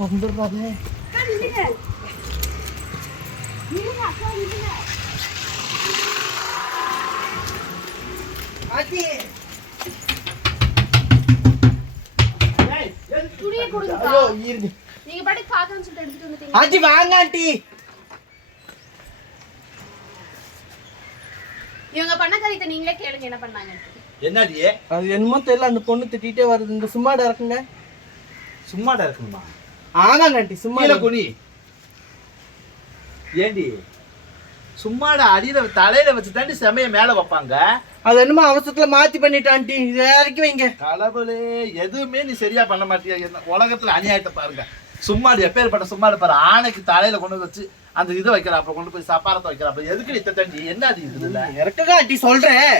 வந்துடுறாங்க நீங்க பாட்டுக்கு பாக்கணும்னு சொல்லிட்டு எடுத்துட்டு வந்துட்டீங்க வாங்க ஆண்டி இவங்க பண்ண காரியத்தை நீங்களே கேளுங்க என்ன பண்ணாங்க என்னடி அது என்னமோ தெரியல அந்த பொண்ணு திட்டிகிட்டே வருது. இந்த சும்மாடா இருக்குங்க சும்மாடா இருக்கணுமா? ஆமாங்க ஆண்டி சும்மா கீழே குனி. ஏண்டி? சும்மாடா அடியில தலையில வச்சு தாண்டி செமைய மேல வைப்பாங்க. அது என்னமோ அவசரத்துல மாத்தி பண்ணிட்டேன் ஆண்டி. இதை இறக்கி வைங்க. கடவுளே எதுவுமே நீ சரியா பண்ண மாட்டியா? என்ன உலகத்துல அநியாயத்தை பாருங்க. சும்மாடு எப்பேற்பட்ட சும்மாடு பாரு. ஆணைக்கு தலையில கொண்டு வச்சு அந்த இதை வைக்கிறாப்ப கொண்டு போய் சப்பாரத்தை வைக்கிறாப்ப எதுக்கு நீ தண்டி? என்ன அது இதுல? இறக்குங்க ஆண்டி? சொல்றேன்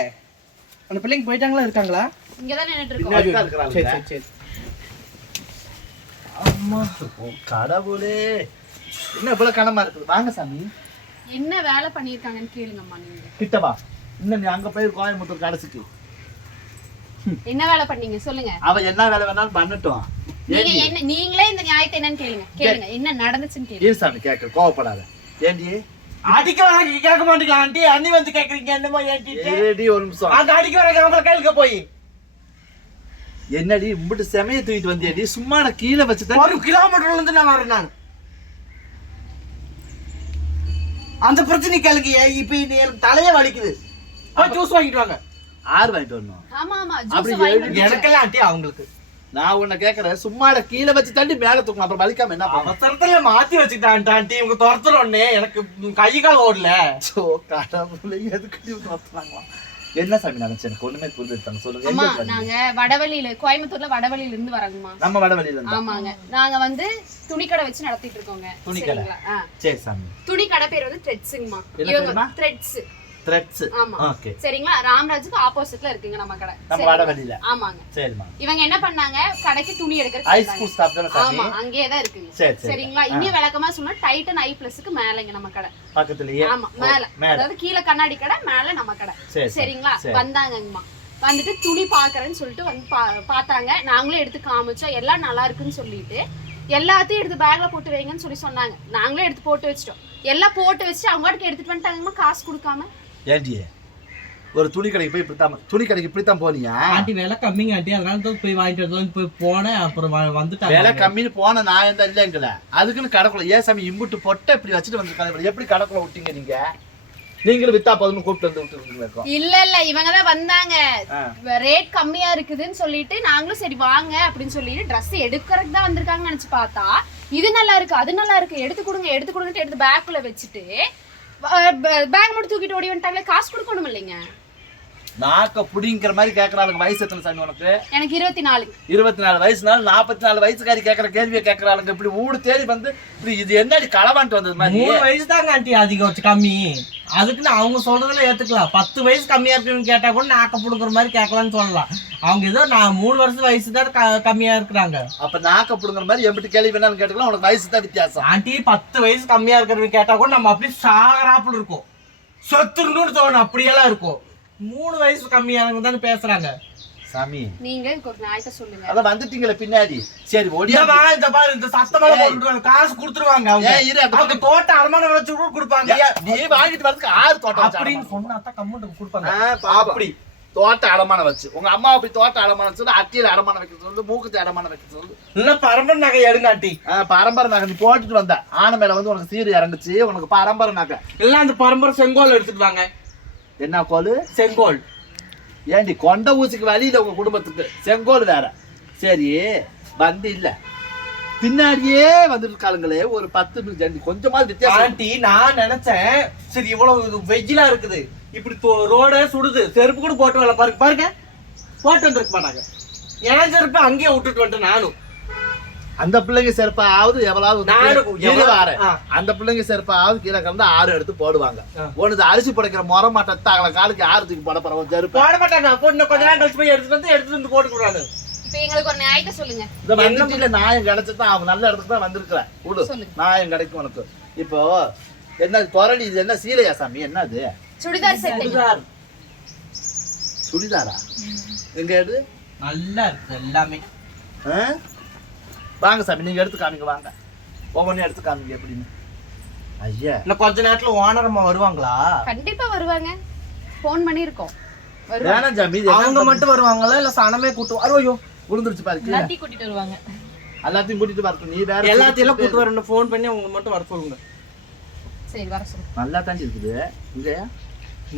அந்த பிள்ளைங்க போயிட்டாங்களா இருக்காங்களா? இங்கதான் நின்னுட்டு இருக்கோம். இருக்கிறாங்க சரி சரி. அம்மா. கடவுளே. என்ன இவ்வளவு கனமா இருக்குது. வாங்க சாமி. என்ன வேலை பண்ணிருக்காங்கன்னு கேளுங்கம்மா நீங்க. கிட்ட வா. இன்னும் நீ அங்க போய் கோயம்புத்தூர் கடைசிக்கு என்ன வேலை பண்ணீங்க? சொல்லுங்க. அவ என்ன வேலை வேணாலும் பண்ணட்டும். நீங்க ஏண்டி? என்ன நீங்களே இந்த நியாயத்தை என்னன்னு கேளுங்க. கேளுங்க. என்ன நடந்துச்சுன்னு கேளுங்க. இரு சாமி கேட்க கோவப்படாத. ஏண்டி? அடிக்க வர கேட்க மாட்டீங்களா ஆண்டி? அண்ணி வந்து கேக்குறீங்க என்னமோ ஏடி ஒரு நிமிஷம். அந்த அடிக்க வர அவங்களை கேளுக்க போய். என்னடி இம்பிட்டு செமைய தூக்கிட்டு வந்தியடி சும்மா நான் கீழே வச்சு ஒரு கிலோமீட்டர்ல இருந்து நான் வரேன் நான். அந்த பிரச்சனை கேளுங்க இப்ப எனக்கு தலையே வலிக்குது. ஜூஸ் வாங்கிட்டு வாங்க. ஆறு வாங்கிட்டு வரணும். ஆமா ஆமா அப்படி. எனக்கெல்லாம் ஆண்டி அவங்களுக்கு? நான் உன்னை கேட்கறேன் சும்மாட கீழே வச்சு தள்ளி மேல தூக்கணும் அப்புறம் வலிக்காம என்ன அவசரத்துல மாத்தி வச்சுட்டான் ஆண்டி. இவங்க துரத்துறோன்னே எனக்கு கை கால் ஓடல. சோ கடவுளே எதுக்கு நீ நடத்துனாங்களா என்ன சாமி நினைச்சு எனக்கு ஒண்ணுமே புரிஞ்சுட்டாங்க சொல்லுங்க? நாங்க வடவழியில கோயம்புத்தூர்ல வடவழியில இருந்து வரோங்கம்மா. நம்ம வட வெளியில இருந்தா ஆமாங்க. நாங்க வந்து துணிக்கடை வச்சு நடத்திட்டு இருக்கோங்க. துணிக்கடை? சரி சாமி. துணிக்கடை பேர் வந்து த்ரெட்ஸுங்கம்மா? த்ரெட்ஸ் த்ரெட்ஸ் ஆமா. ஓகே சரிங்களா? ராம்ராஜுக்கு ஆப்போசிட்ல இருக்குங்க நம்ம கடை. நம்ம சரிங்களா? வட வெளியில ஆமாங்க. சரிம்மா. இவங்க என்ன பண்ணாங்க? கடைக்கு துணி எடுக்க ஐ ஸ்கூல் ஸ்டாப் தானே ஆமா அங்கேயே தான் இருக்குங்க. சரி சரி. சரிங்களா? இன்னும் விளக்கமா சொன்னா டைட்டன் ஐ பிளஸ்க்கு மேலங்க நம்ம கடை. பக்கத்துலயே? ஆமா மேல. அதாவது கீழே கண்ணாடி கடை மேல நம்ம கடை. சரி சரி. சரிங்களா? சரி. வந்தாங்கங்கம்மா. வந்துட்டு துணி பாக்குறேன்னு சொல்லிட்டு வந்து பா- பார்த்தாங்க. நாங்களும் எடுத்து காமிச்சோம். எல்லாம் நல்லா இருக்குன்னு சொல்லிட்டு எல்லாத்தையும் எடுத்து பேக்ல போட்டு வைங்கன்னு சொல்லி சொன்னாங்க. நாங்களே எடுத்து போட்டு வச்சிட்டோம். எல்லாம் போட்டு வச்சுட்டு அவங்க எடுத்துட்டு வந்துட்டாங்கம்மா காசு கொடுக்காம. ஏண்டி? ஒரு துணி கடைக்கு போய் இப்படித்தான் துணி கடைக்கு இப்படித்தான் போனியா? ஆண்டி விலை கம்மிங்க ஆண்டி. அதனால தான் போய் வாங்கிட்டு வரலாம் போய் போனேன். அப்புறம் வ- வந்துட்டாங்க. விலை கம்மின்னு போன நான் எந்த இல்லைங்கள அதுக்குன்னு கடைக்குள்ள ஏன் சாமி இம்புட்டு பொட்டை இப்படி வச்சுட்டு வந்திருக்காங்க எப்படி கடைக்குள்ள விட்டீங்க நீங்க? நீங்களும் வித்தா போதும்னு கூப்பிட்டு வந்து விட்டுருக்கீங்க இருக்கோம் இல்ல இல்ல. இவங்க தான் வந்தாங்க. ரேட் கம்மியா இருக்குதுன்னு சொல்லிட்டு நாங்களும் சரி வாங்க அப்படின்னு சொல்லிட்டு Dress எடுக்கறதுக்கு தான் வந்திருக்காங்கன்னு நினைச்சு பார்த்தா இது நல்லா இருக்கு அது நல்லா இருக்கு. எடுத்து கொடுங்க எடுத்து கொடுங்கட்டு எடுத்து பேக்குள்ள வச்சுட்டு பேக் மட்டும் தூக்கிட்டு ஓடி வந்துட்டாங்களே காசு கொடுக்கணும் இல்லைங்க நாக்க புடிங்கிற மாதிரி கேக்குறாளுங்க. வயசு எத்தனை சாமி உனக்கு? எனக்கு இருபத்தி நாலு இருபத்தி நாலு வயசுனால நாற்பத்தி நாலு வயசுக்காரி கேக்குற கேள்வியை கேக்குறாளுங்க. இப்படி ஊடு தேடி வந்து இப்படி இது என்னடி களவான்ட்டு வந்தது மாதிரி? மூணு வயசு தாங்க ஆண்டி அதிகம் வச்சு கம்மி. அதுக்குன்னு அவங்க சொல்றதுல ஏத்துக்கலாம். பத்து வயசு கம்மியா இருக்குன்னு கேட்டா கூட நாக்க புடுங்குற மாதிரி கேட்கலாம்னு சொல்லலாம். அவங்க ஏதோ நான் மூணு வருஷம் வயசு தான் க- கம்மியா இருக்கிறாங்க. அப்ப நாக்க புடுங்குற மாதிரி எப்படி கேள்வி வேணாலும் கேட்டுக்கலாம். உனக்கு வயசு தான் வித்தியாசம். ஆண்டி பத்து வயசு கம்மியா இருக்கிறவங்க கேட்டா கூட நம்ம அப்படியே சாகராப்புல இருக்கும். சொத்துருன்னு தோணும். அப்படியெல்லாம் இருக்கும். மூணு வயசு கம்மியானவங்க தானே பேசுறாங்க. சாமி. நீங்க ஒரு சொல்லுங்க. அதான் வந்துட்டீங்களே பின்னாடி. சரி ஒடியா இந்த வா, இந்த பாரு இந்த சத்தமெல்லாம் போட்டுருவாங்க. காசு கொடுத்துருவாங்க அவங்க. ஏய், இரு, அந்த அவங்க தோட்ட அரமான வச்சு கூட கொடுப்பாங்க. நீ வாங்கிட்டு வரதுக்கு ஆறு தோட்டம் வச்சு அப்படின்னு. சொன்னா தான் கம்முண்டு கொடுப்பாங்க. அப்படி. தோட்ட அடமானம் வச்சு. உங்க அம்மா அப்படி தோட்ட அடமானம் சொல்லு அட்டியில அடமானம் வைக்க சொல்லு மூக்குத்தி அடமானம் வைக்க சொல்லு. இல்ல பரம்பரை நகை எடுங்க ஆண்டி ஆ, பரம்பரை நகை நீ போட்டுட்டு வந்த. ஆனை மேல வந்து உனக்கு சீரு இறங்குச்சு உனக்கு பரம்பரை நகை. இல்ல அந்த பரம்பரை செங்கோல் எடுத்துட்டு வாங்க. என்ன கோலு? செங்கோல். ஏண்டி கொண்ட ஊசிக்கு வழியில உங்க குடும்பத்துக்கு? செங்கோல் வேற. சரி வந்து இல்ல. பின்னாடியே வந்துட்டு இருக்காளுங்களே ஒரு பத்து நிமிஷம். கொஞ்சமாவது வித்தியாசம். ஆண்டி நான் நினைச்சேன் சரி இவ்வளவு வெஜ்ஜிலா இருக்குது. இப்படி ரோட சுடுது செருப்பு கூட போட்டு வரல. பாருங்க பாருங்க. போட்டு வந்துருக்க மாட்டாங்க. என் செருப்பு அங்கேயே விட்டுட்டு வந்துட்டேன் நானும். அந்த பிள்ளைங்க செருப்பாவது எவ்வளவு நானு- கீழே எவ்வளவு- வாரேன் ஆ. அந்த பிள்ளைங்க செருப்பாவது கீழே கலந்து ஆறு எடுத்து போடுவாங்க. ஒன்று அரிசி புடைக்கிற முறை மாட்டத்தை அவளை காலுக்கு ஆறு தூக்கி போட போற ஒரு செருப்பு. போட மாட்டாங்க. கொஞ்ச நேரம் கழிச்சு போய் எடுத்துட்டு வந்து எடுத்துட்டு வந்து இப்ப எங்களுக்கு ஒரு நியாயத்தை சொல்லுங்க. இந்த வண்டியில நாயம் கிடைச்சதான் அவன் நல்ல இடத்துக்கு தான் வந்திருக்கிறேன். விடு. நாயம் கிடைக்கும் உனக்கு. இப்போ என்ன குரலி இது என்ன சீலையா சாமி? என்ன அது சுடிதார் செட் சுடிதார். சுடிதாரா? எங்க நல்லா இருக்கு எல்லாமே? வாங்க சாமி நீங்க எடுத்து காமிங்க வாங்க. ஒவ்வொன்றையும் எடுத்து காமிங்க எப்படின்னு. ஐயா. இன்னும் கொஞ்ச நேரத்துல ஓனர் அம்மா வருவாங்களா? கண்டிப்பா வருவாங்க. ஃபோன் பண்ணியிருக்கோம். வேணாம் சாமி இது அவங்க மட்டும் வருவாங்களா? இல்ல சனமே கூட்டு ஐயோ விழுந்துருச்சு பாரு கீழே. எல்லாத்தையும் கூட்டிட்டு வருவாங்க. எல்லாத்தையும் கூட்டிட்டு வரட்டும் நீ வேற எல்லாத்தையும் எல்லாம் கூட்டு வரணும் ஃபோன் பண்ணி அவங்க மட்டும் வர சொல்லுங்க. சரி வர சொல்லு. நல்லா தாண்டி இருக்குது. இங்க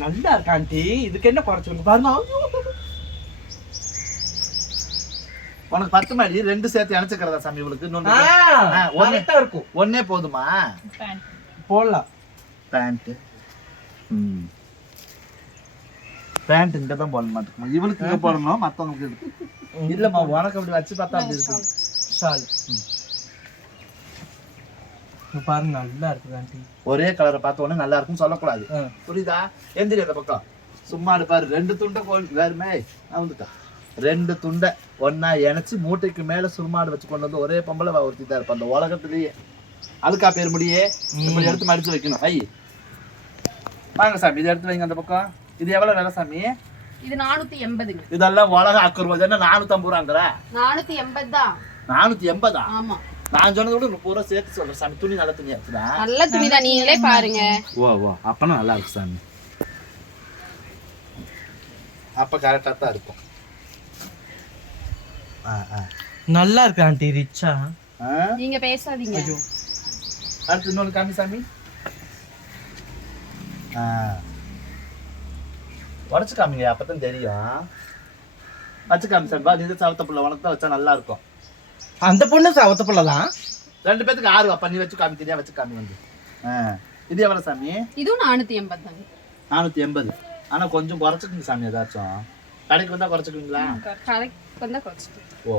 நல்லா இருக்கா ஆண்டி? இதுக்கு என்ன குறைச்சிருங்க பாருங்க ஐயோ. உனக்கு பத்து மாடி ரெண்டு சேர்த்து அணைச்சுக்கிறதா சாமி இவளுக்கு? இன்னொன்று இருக்கும் ஒன்னே போதுமா? பேண்ட் போடலாம். பேண்ட் ம். பேண்ட் இங்க தான் போட மாட்டேங்குமா இவளுக்கு இங்க போடணும்? மத்தவங்களுக்கு இருக்கு இல்லம்மா உனக்கு அப்படி வச்சு பார்த்தா அப்படி இருக்கு. ஷால் பாருங்க நல்லா இருக்குது ஆண்டி ஒரே கலரை பார்த்த உடனே நல்லா இருக்கும்னு சொல்லக்கூடாது. புரியுதா? எந்திரி அந்த பக்கம். சும்மா பாரு ரெண்டு துண்டை கோல் வேறுமே. வந்துட்டா. ரெண்டு துண்டை ஒண்ணா இணைச்சு மூட்டைக்கு மேல சுருமாடு வச்சு கொண்டு வந்து ஒரே பொம்பளை ஒருத்தி தான் இருப்பா. அந்த உலகத்திலேயே அதுக்கா பேர் முடியே? இப்படி எடுத்து மடிச்சு வைக்கணும். ஐ. வாங்க சாமி இதை எடுத்து வைங்க அந்த பக்கம். இது எவ்வளவு வேலை சாமி? இது நானூத்தி எண்பதுங்க. இதெல்லாம் உலக ஆக்குறது என்ன நானூத்தி ஐம்பது ரூபாங்கிற நானூத்தி எண்பது தான் நானூத்தி எண்பதா? ஆமா. நான் சொன்னதை விட முப்பது ரூபா சேர்த்து சொல்றேன் சாமி. துணி நல்ல துணியா இருக்குதா? நல்ல துணி தான் நீங்களே பாருங்க. ஓ ஓ அப்பனா நல்லா இருக்கு சாமி. அப்ப கரெக்டா தான் இருக்கும். நல்லா இருக்கு ஆண்டி ரிச்சா? நீங்க பேசாதீங்க. அடுத்து இன்னொன்று காமி சாமி. ஆ. உடச்சு காமிங்க அப்பதான் தெரியும். வச்சு காமி சாமி. வா இது சவத்த புள்ள உனக்கு தான் வச்சா நல்லா இருக்கும் அந்த பொண்ணு சவத்த பிள்ளைதான் ரெண்டு பேத்துக்கு ஆறு வைப்பா நீ வச்சு காமி தெரியா? வச்சு காமி வந்து. இது எவ்வளவு சாமி? இதுவும் நானூத்தி எண்பது தாங்க. நானூத்தி எண்பது. ஆனா கொஞ்சம் குறைச்சிக்கங்க சாமி ஏதாச்சும். கடைக்கு வந்தா குறைச்சிக்குவீங்களா? கரெக்ட் வந்தா குறைச்சிட்டு ஓ.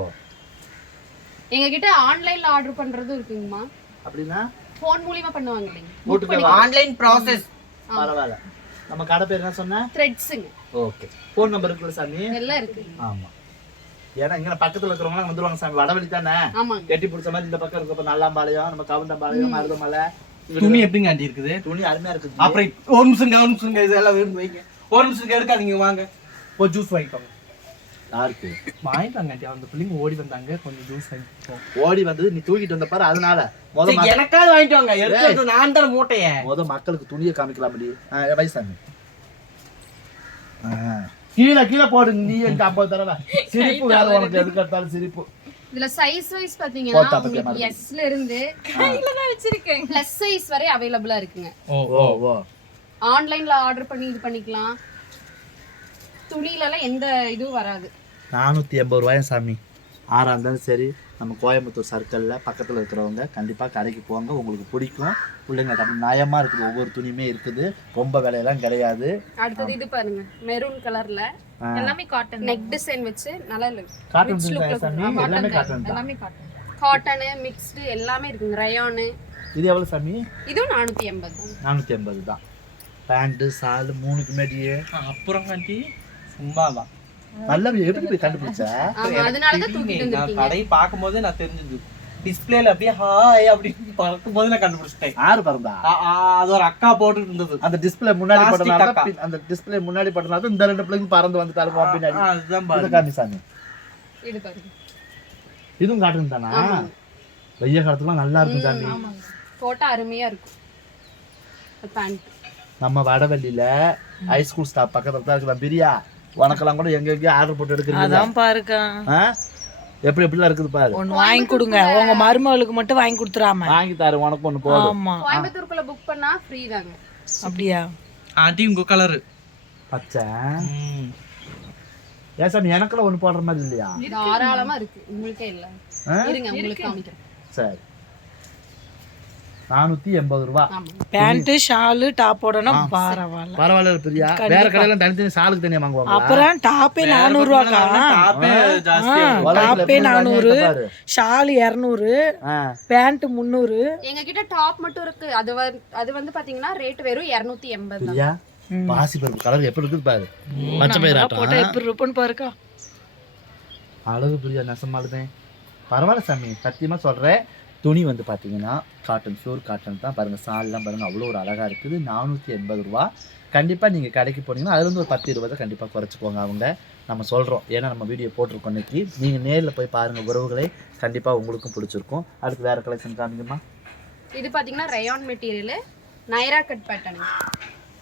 எங்க கிட்ட ஆன்லைன்ல ஆர்டர் பண்றதும் இருக்குங்கம்மா. அப்படின்னா? ஃபோன் மூலியமா பண்ணுவாங்க இல்லைங்க. ஆன்லைன் ப்ராசஸ் பரவாயில்ல. நம்ம கடை பேர் என்ன சொன்ன? த்ரெட்ஸுங்க ஓகே. ஃபோன் நம்பர் இருக்குல்ல சாமி? எல்லாம் இருக்கு ஆமா. ஏன்னா இங்க பக்கத்துல இருக்கிறவங்க வந்துருவாங்க சாமி. வடவழி தானே? கெட்டி பிடிச்ச மாதிரி இந்த பக்கம் இருக்கப்ப நல்லாம்பாளையம் நம்ம கவுண்டம்பாளையம் மருதமலை துணி எப்படிங்க ஆண்டி இருக்குது? துணி அருமையா இருக்குது. அப்புறம் ஒரு நிமிஷம் ஒரு நிமிஷம் இதெல்லாம் வைங்க. ஒரு நிமிஷம் எடுக்காதீங்க வாங்க. ஒரு ஜூஸ் வாங்கிக்கோங்க. யாருக்கு? வாங்கிட்டாங்க ஆண்டி அந்த பிள்ளைங்க ஓடி வந்தாங்க கொஞ்சம் ஜூஸ் வாங்கிக்கோ. ஓடி வந்து நீ தூக்கிட்டு வந்த பாரு அதனால முத எனக்காவது வாங்கிட்டு வாங்க. எடுத்து நான் தர மூட்டைய. முத மக்களுக்கு துணியை காமிக்கலாம் அப்படி வயசாமி கீழே கீழே போடு நீ எங்க ஐம்பது தடவை. சிரிப்பு வேற உனக்கு எதுக்கு எடுத்தாலும் சிரிப்பு. இதுல சைஸ் வைஸ் பாத்தீங்கன்னா. எஸ்ல இருந்து தான் வச்சிருக்கேன். பிளஸ் சைஸ் வரை அவைலபிளா இருக்குங்க. ஓ ஓ ஓ. ஆன்லைன்ல ஆர்டர் பண்ணி இது பண்ணிக்கலாம். துணியில எல்லாம் எந்த இதுவும் வராது. நானூற்றி எண்பது ரூபாயும் சாமி. ஆறாக இருந்தாலும் சரி நம்ம கோயம்புத்தூர் சர்க்கிளில் பக்கத்தில் இருக்கிறவங்க கண்டிப்பாக கடைக்கு போங்க உங்களுக்கு பிடிக்கும். பிள்ளைங்க அப்படி நயமாக இருக்குது ஒவ்வொரு துணியுமே இருக்குது. ரொம்ப விலையெல்லாம் கிடையாது. அடுத்தது இது பாருங்க மெரூன் கலர்ல எல்லாமே காட்டன் நெக் டிசைன் வச்சு நல்லா காட்டன் எல்லாமே காட்டன் எல்லாமே காட்டன் காட்டனு மிக்ஸ்டு எல்லாமே இருக்குங்க. ரயானு இது எவ்வளோ சாமி? இதுவும் நானூத்தி எண்பது. தான் நானூற்றி எண்பது தான். பேண்ட்டு சாலு மூணுக்கு மேடியே. அப்புறம் ஆண்டி சும்மாவா? நல்லா எப்படி போய் கண்டுபிடிச்ச? நான் கடையை பார்க்கும்போதே நான் தெரிஞ்சது. டிஸ்பிளேல அப்படியே ஹாய் அப்படின்னு பார்க்கும் போது நான் கண்டுபிடிச்சிட்டேன். ஆறு பறந்தா அது ஒரு அக்கா போட்டுட்டு இருந்தது. அந்த டிஸ்பிளே முன்னாடி பட்டனால அந்த டிஸ்பிளே முன்னாடி பட்டனால இந்த ரெண்டு பிள்ளைங்க பறந்து வந்துட்டாலும் பின்னாடி ஆ, அதுதான் இதை பாருங்க. சாமி இது பாருங்க. இதுவும் காட்டன் தானா? வெய்ய காலத்துக்குலாம் நல்லா இருக்கும் சாமி போட்டா அருமையா இருக்கும். நம்ம வடவள்ளியில ஹைஸ்கூல் ஸ்டாப் பக்கத்துல தான் இருக்கிற பிரியா உனக்கெல்லாம் கூட எங்க எங்கேயும் ஆர்டர் போட்டு எடுக்கிறீங்க. அதான் பாருக்கா ஆ? எப்படி எப்படிலாம் இருக்குது பாரு. ஒன்னு வாங்கி கொடுங்க. உங்க மருமகளுக்கு மட்டும் வாங்கி கொடுத்துறாம. வாங்கி தாரு உனக்கு ஒண்ணு போதும். ஆமா. கோயம்புத்தூருக்குள்ள புக் பண்ணா ஃப்ரீ தாங்க. அப்படியா? ஆண்டி உங்க கலரு பச்சை. ஏன் சாமி எனக்குள்ள ஒண்ணு போடுற மாதிரி இல்லையா? தாராளமா இருக்கு. உங்களுக்கே இல்ல? இருங்க உங்களுக்கு காமிக்கிறேன். சரி. நானூத்தி எண்பது ரூபா. ஆமா. பேண்ட் ஷாலு டாப் போடணும். பரவாயில்ல. பரவாயில்ல பிரியா. வேற கடையில தனித்தனி சாலுக்கு தனியா வாங்குவாங்க அப்புறம் டாப்பே நானூறு ரூபாக்கா? டாப்பே நானூறு ஷாலு இரநூறு பேண்ட் முந்நூறு. எங்க கிட்ட டாப் மட்டும் இருக்கு. அது வந்து அது வந்து பாத்தீங்கன்னா ரேட் வெறும் இருநூத்தி எண்பது பாசி பருப்பு கலர் எப்படி இருக்குது பாரு. பச்சை பயிர் போட்டா எப்படி இருப்புன்னு பாருக்கா. அழகு பிரியா நெசமாலுமே பரவாயில்ல சாமி சத்தியமா சொல்றேன். துணி வந்து பார்த்தீங்கன்னா காட்டன் ஷோர் காட்டன் தான். பாருங்கள் சால்லாம் பாருங்கள் அவ்வளோ ஒரு அழகாக இருக்குது. நானூற்றி எண்பது ரூபா. கண்டிப்பாக நீங்கள் கடைக்கு போனீங்கன்னா அதுலேருந்து ஒரு பத்து இருபதை கண்டிப்பாக குறைச்சிக்கோங்க அவங்க. நம்ம சொல்கிறோம் ஏன்னா நம்ம வீடியோ போட்டிருக்கோம் இன்னைக்கு. நீங்கள் நேரில் போய் பாருங்கள் உறவுகளை. கண்டிப்பாக உங்களுக்கும் பிடிச்சிருக்கும். அடுத்து வேறு கலெக்ஷன் காமிங்கம்மா. இது பாத்தீங்கன்னா rayon material Naira cut pattern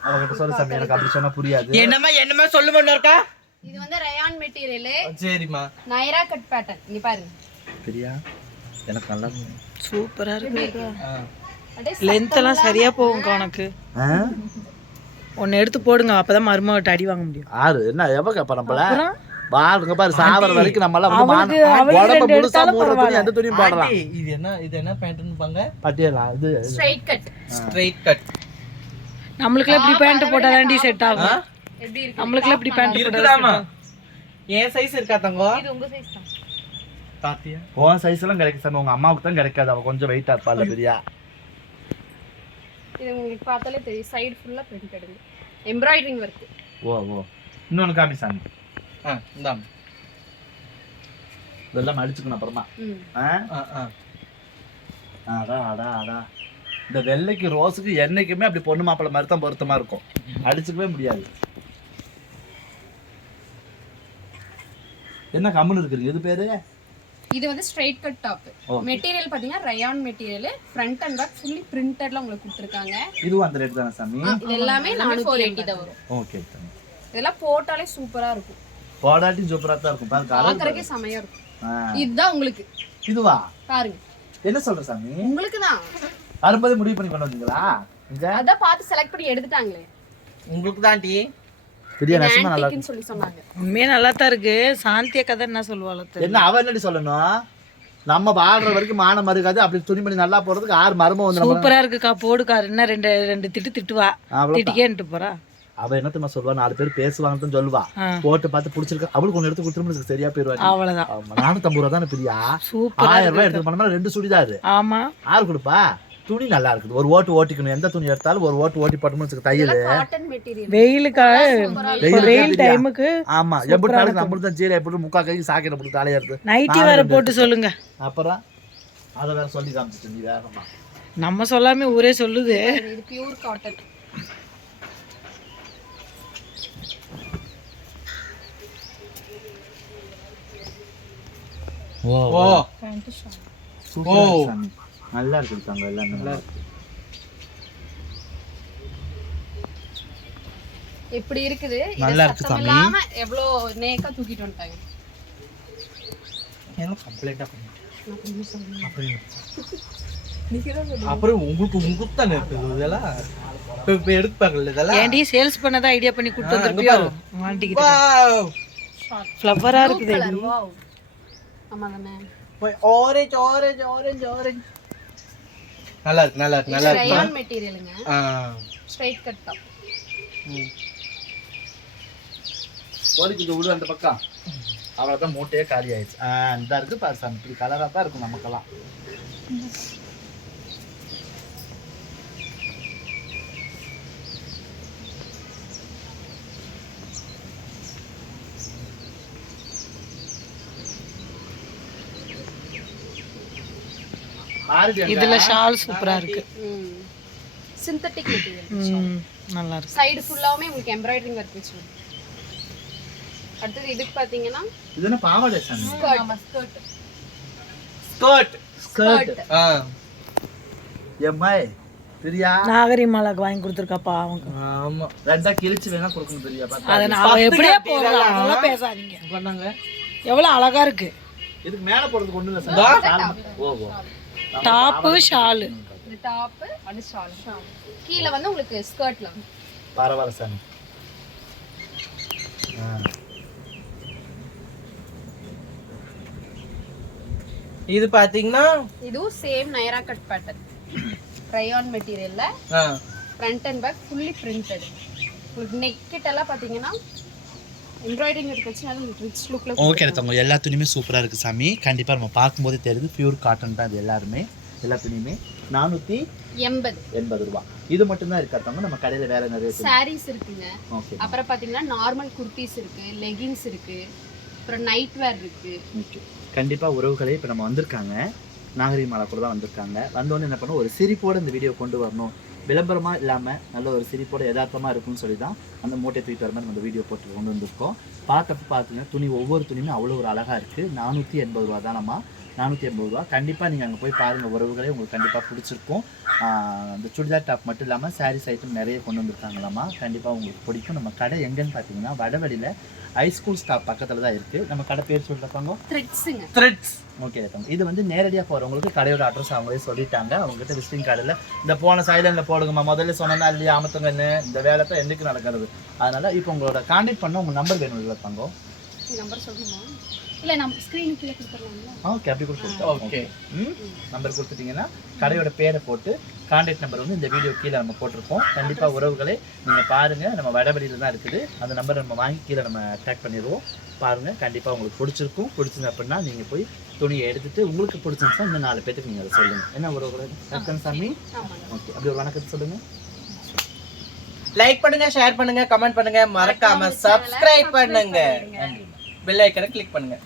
அவங்ககிட்ட சொல்ல சாமி எனக்கு அப்படி சொன்னால் புரியாது. என்னம்மா என்னம்மா சொல்லு இருக்கா இது வந்து ரயான் மெட்டீரியல் சரிம்மா. நைரா கட் பேட்டர்ன் இங்க பாருங்க. சரியா எனக்கு நல்லா சூப்பரா இருக்கு. ஆ. அப்படியே லென்த் எல்லாம் சரியா போகும்க்கா உனக்கு? ஆ? ஒன்னு எடுத்து போடுங்க அப்பதான் மருமகிட்ட அடி வாங்க முடியும். ஆறு என்ன எவ கேப்ப நம்மள அப்புறம்? பாருங்க பாரு சாவர வரைக்கும் நம்ம எல்லாம் உடம்ப முழுசா மூடுற துணி. எந்த துணியும் போடலாம். இது என்ன இது என்ன பேண்ட்னு பாங்க பட்டியலா? இது ஸ்ட்ரைட் கட் ஸ்ட்ரைட் கட் நம்மளுக்குலாம் இப்படி பேண்ட் போட்டா தாண்டி செட் ஆகும். எப்படி இருக்கு? நம்மளுக்குலாம் இப்படி பேண்ட் போட்டா இருக்குதாமா என் சைஸ் இருக்கா தங்கம்? இது உங்க சைஸ் தான். உன் சைஸ் எல்லாம் கிடைக்கும் சாமி. உங்க அம்மாவுக்கு தான் கிடைக்காது. அவ கொஞ்சம் வெயிட்டா இருப்பாள் பெரியா. இது உங்களுக்கு பார்த்தாலே தெரியும். சைடு ஃபுல்லா பிரிண்ட் எடுங்க. எம்ப்ராய்டரிங் ஒர்க் ஓ ஓ. இன்னொன்னு காமி சாமி. ஆ இந்தாம். இதெல்லாம் அடிச்சுக்கணும் அப்புறமா. ஆ? அடா அடா அடா. இந்த வெள்ளைக்கு ரோஸுக்கு என்னைக்குமே அப்படி பொண்ணு மாப்பிள்ளை மாதிரி தான் பொருத்தமா இருக்கும். அடிச்சுக்கவே முடியாது. என்ன கம்முன்னு இருக்குங்க இது பேரு? இது வந்து ஸ்ட்ரைட் கட் டாப். மெட்டீரியல் பாத்தீங்கன்னா rayon material front and back fully பிரிண்டட்ல உங்களுக்கு கொடுத்துருக்காங்க. இதுவும் அந்த ரேட் தானே சாமி? இது எல்லாமே நானூத்தி எயிட்டி தான் வரும் ஓகே இதெல்லாம் போட்டாலே சூப்பரா இருக்கும். போடாட்டி சூப்பரா தான் இருக்கும். பாருங்க பாக்குறதுக்கே செமையா இருக்கும். இதுதான் உங்களுக்கு. இதுவா? பாருங்க. என்ன சொல்ற சாமி? உங்களுக்கு தான். வரும்போது முடிவு பண்ணி கொண்டு வந்தீங்களா? அதான் பார்த்து செலக்ட் பண்ணி எடுத்துட்டாங்களே. உங்களுக்கு தாண்டி பெரிய நஷ்டமா நல்லா சொல்லி சொன்னாங்க. உண்மையே நல்லா தான் இருக்கு. சாந்திய கதை என்ன சொல்லுவாள் என்ன அவ என்னடி சொல்லணும்? நம்ம வாழ்ற வரைக்கும் மான மறுக்காது அப்படி துணிமணி நல்லா போறதுக்கு ஆறு மரமும் வந்து நம்ம சூப்பரா இருக்குக்கா போடுக்கா. என்ன ரெண்டு ரெண்டு திட்டு திட்டுவா? திட்டிக்கேன்ட்டு போறா? அவ என்ன தெரியுமா சொல்லுவா? நாலு பேர் பேசுவாங்கன்னு சொல்லுவா. போட்டு பார்த்து பிடிச்சிருக்க. அவளுக்கு ஒன்று எடுத்து கொடுத்துரும் சரியா போயிருவாங்க அவ்வளவுதான். நானூத்தம்பது ரூபா தானே பிரியா? சூப்பரா ஆயிரம் ரூபாய் எடுத்து பண்ணோம்னா ரெண்டு சுடிதாரு. ஆமா. ஆறு கொடுப்பா? துணி நல்லா இருக்குது. ஒரு ஓட்டு ஓட்டிக்கணும். எந்த துணி எடுத்தாலும் ஒரு ஓட்டு ஓட்டி போட்டோம்னு தையல். காட்டன் மெட்டீரியல் வெயிலுக்கா வெயிலுக்கு வெயில்? டைமுக்கு ஆமா எப்படி நாளைக்கு நம்மளுக்கு தான் ஜீலை எப்படி முக்கா கை சாக்கிட போட்டு தலையறது நைட்டி வேற போட்டு சொல்லுங்க. அப்புறம் அதை வேற சொல்லி காமிச்சிட்டு நீ வேகமா. நம்ம சொல்லாம ஊரே சொல்லுது. இது பியூர் காட்டன் ஓ ஓ. சூப்பரா இருக்கு சாமி. நல்லா இருக்குது தங்க எல்லாமே நல்லா இருக்கு. எப்படி இருக்குது. நல்லா இருக்கு சாமி. இல்லாம எவ்வளவு நேக்கா தூக்கிட்டு வந்துட்டாங்க. என்ன? கம்ப்ளைண்டா பண்ணிட்டு அப்புறம் உங்களுக்கு உங்களுக்கு தானே இருக்குது இதெல்லாம்? இப்போ இப்போ எடுப்பாங்கல்ல இதெல்லாம்? ஏன்டி சேல்ஸ் பண்ணதா ஐடியா பண்ணி கூட்டு வந்திருப்பியோ. மாட்டிக்கிட்டு. ஃப்ளவரா இருக்குது. ஆமா தானே ஆரஞ்சு ஆரஞ்சு ஆரஞ்சு நல்லா இருக்கு நல்லா இருக்கு நல்லா இருக்கு. ரயான் மெட்டீரியலுங்க ஆ. ஸ்ட்ரைட் கட் டாப் ம். கோழிக்கு இந்த விடு அந்த பக்கம். அவ்வளோதான் மூட்டையே காலி ஆயிடுச்சு. இந்த இருக்கு பாரு இப்படி கலராக தான் இருக்கும் நமக்கெல்லாம். இதுல ஷால் சூப்பரா இருக்கு. சிந்தட்டிக் மெட்டீரியல் நல்லா இருக்கு. சைடு ஃபுல்லாவுமே உங்களுக்கு எம்ப்ராய்டரிங் ஒர்க் வச்சிருக்கோம் அடுத்தது இதுக்கு பாத்தீங்கன்னா இது என்ன பாவாடை சாமி? ஸ்கர்ட் ஸ்கர்ட் ஸ்கர்ட் ஆ. பிரியா? நாகரிமாலாக்கு வாங்கி கொடுத்துருக்காப்பா அவங்க. ஆமா. ரெண்டா கிழிச்சு வேணா கொடுக்கணும் பிரியா அதை நான் எப்படியே அதெல்லாம் பேசாதீங்க. பண்ணாங்க எவ்வளவு அழகா இருக்கு. இதுக்கு மேல போறதுக்கு ஒண்ணு இல்ல சார். ஓ ஓ. Top shawl. இது டாப் அது ஷால். கீழே வந்து உங்களுக்கு ஸ்கர்ட்ல பரவாயில்ல சாமி. இது பாத்தீங்கன்னா இதுவும் same Naira cut pattern rayon மெட்டீரியல்ல front and back fully printed உங்களுக்கு நெக் கிட்ட எல்லாம் பாத்தீங்கன்னா எம்ப்ராய்டரிங் இருக்கு வச்சு நல்லா ரிச் லுக்ல ஓகே எடுத்தவங்க எல்லா துணியுமே சூப்பராக இருக்குது சாமி. கண்டிப்பாக நம்ம பார்க்கும்போதே தெரியுது பியூர் காட்டன் தான் இது எல்லாருமே. எல்லா துணியுமே. நானூற்றி எண்பது. எண்பது ரூபா. இது மட்டும்தான் இருக்காதவங்க நம்ம கடையில் வேற நிறைய சாரீஸ் இருக்குங்க. ஓகே அப்புறம் பாத்தீங்கன்னா நார்மல் குர்த்திஸ் இருக்கு லெகின்ஸ் இருக்கு அப்புறம் நைட் வேர் இருக்கு. ஓகே கண்டிப்பாக உறவுகளே இப்போ நம்ம வந்திருக்காங்க. நாகரிகமாலா கூட தான் வந்திருக்காங்க. வந்தோடனே என்ன பண்ணோம் ஒரு சிரிப்போடு இந்த வீடியோ கொண்டு வரணும். விளம்பரமாக இல்லாமல் நல்ல ஒரு சிரிப்போட யதார்த்தமாக இருக்கும்னு சொல்லி தான் அந்த மூட்டை தூக்கிட்டு வர மாதிரி நம்ம வீடியோ போட்டு கொண்டு வந்திருக்கோம். பார்க்கறப்ப பார்த்தீங்கன்னா துணி ஒவ்வொரு துணியுமே அவ்வளோ ஒரு அழகாக இருக்குது நானூற்றி எண்பது ரூபா தானம்மா. நானூற்றி எண்பது ரூபா. கண்டிப்பாக நீங்கள் அங்கே போய் பாருங்கள் உறவுகளே உங்களுக்கு கண்டிப்பாக பிடிச்சிருக்கும். இந்த சுடிதார் டாப் மட்டும் இல்லாமல் சாரீஸ் ஐட்டம் நிறைய கொண்டு வந்திருக்காங்களாம்மா கண்டிப்பாக உங்களுக்கு பிடிக்கும். நம்ம கடை எங்கன்னு பார்த்தீங்கன்னா வடவழியில் ஹைஸ்கூல் ஸ்டாப் பக்கத்தில் தான் இருக்குது நம்ம கடை பேர் சொல்லிருப்பாங்க த்ரெட்ஸுங்க த்ரெட்ஸ் ஓகே இது வந்து நேரடியாக போகிறவங்களுக்கு கடையோட அட்ரஸ் அவங்களே சொல்லிட்டாங்க. அவங்ககிட்ட விசிட்டிங் கார்டில் இந்த போன சைலண்டில் போடுங்கம்மா. முதல்ல சொன்னா இல்லையா அமத்துங்கன்னு இந்த வேலை தான் என்றைக்கு நடக்கிறது? அதனால் இப்போ உங்களோட காண்டாக்ட் பண்ண உங்கள் நம்பர் வேணும் இல்லை தங்கம் நம்பர் சொல்லணுமா இல்ல நம்ம ஸ்கிரீனுக்கு கீழே கொடுத்துடலாங்களா ஓகே அப்படி கொடுத்து ஓகே ம்? நம்பர் கொடுத்துட்டீங்கன்னா கடையோட பேரை போட்டு காண்டாக்ட் நம்பர் வந்து இந்த வீடியோ கீழே நம்ம போட்டிருப்போம் கண்டிப்பாக உறவுகளே நீங்கள் பாருங்கள் நம்ம வடவழியில் தான் இருக்குது. அந்த நம்பர் நம்ம வாங்கி கீழே நம்ம டேக் பண்ணிடுவோம். பாருங்கள் கண்டிப்பாக உங்களுக்கு பிடிச்சிருக்கும். பிடிச்சிருந்து அப்படின்னா நீங்கள் போய் துணியை எடுத்துட்டு உங்களுக்கு பிடிச்சிருந்துச்சா இன்னும் நாலு பேத்துக்கு நீங்கள் அதை சொல்லுங்கள் என்ன உறவுகளே ரத்தன் சாமி? ஓகே அப்படி ஒரு வணக்கத்தை சொல்லுங்கள் லைக் பண்ணுங்க ஷேர் பண்ணுங்க கமெண்ட் பண்ணுங்க. மறக்காம சப்ஸ்கிரைப் பண்ணுங்க. நன்றி. பெல் ஐக்கனை கிளிக் பண்ணுங்க.